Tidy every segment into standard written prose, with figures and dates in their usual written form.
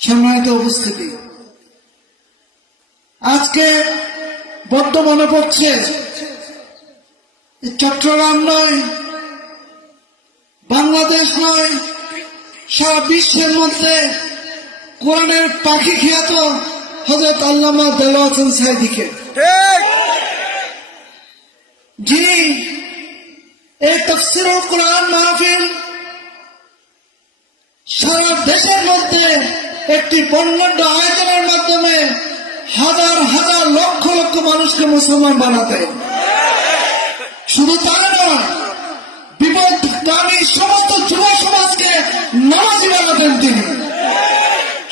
সম্মানিত উপস্থিতি, আজকে বড্ড মনে পড়ছে চট্টগ্রাম নয়, বাংলাদেশ নয়, সারা বিশ্বের মধ্যে কোরআনের পাখি খ্যাত হযরত আল্লামা দেলোয়ার হোসেন সাঈদীকে, যিনি এই তাফসীরুল কোরআন মাহফিল সারা দেশের মধ্যে একটি বর্ণাঢ্য আয়োজনের মাধ্যমে হাজার হাজার লক্ষ লক্ষ মানুষকে মুসলমান বানাতেন। শুধু তাই নয়, বিপদগামী সমস্ত যুব সমাজকে নামাজি বানাতেন তিনি।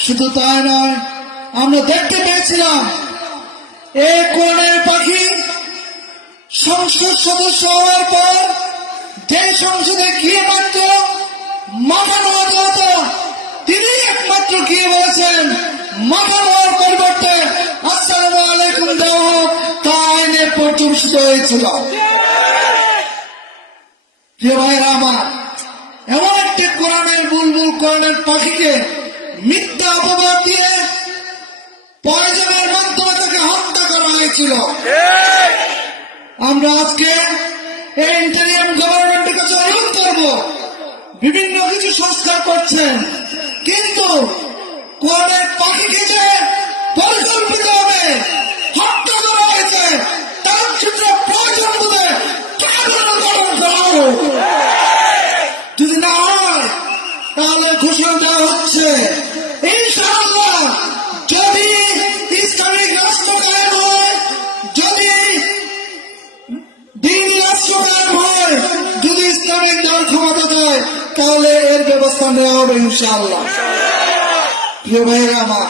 শুধু তাই নয়, আমরা দেখতে পেয়েছিলাম এই কোরআনের পাখি সংসদ সদস্য হওয়ার পর যে সংসদে গিয়ে মাত্র মাথা নোয়া হতো, তিনি একমাত্র গিয়ে বলেছেন মাথা নোয়ার পরিবর্তে আসসালামু আলাইকুম দেওয়া হোক, তা আইনে পর্যবেসিত হয়েছিল। প্রিয় ভাইরা আমার, এমন একটি কোরআনের বুলবুল, কোরআনের পাখিকে মিথ্যা অপবাদ দিয়ে পয়জনের মাধ্যমে তাকে হত্যা করা হয়েছিল। আমরা আজকে এই ইন্টারিয়াম গভর্নমেন্টের কাছে অনুরোধ করব, বিভিন্ন কিছু সংস্কার করছেন, কিন্তু কোরআনের পাখিকে যে পরিকল্পিতভাবে হত্যা করা হয়েছে তার ক্ষেত্রে প্রয়োজন বোধে গঠন করা হোক। যদি না হয় তাহলে ঘোষণা দেওয়া হচ্ছে ইনশাআল্লাহ, যদি ইসলামিক রাষ্ট্র কায়েম হয়, যদি দ্বীনি রাষ্ট্র কায়েম হয়, যদি ইসলামিক দল ক্ষমতা দেয়, তাহলে এর ব্যবস্থা নেওয়া হবে ইনশাআল্লাহ। প্রিয় ভাইয়েরা আমার,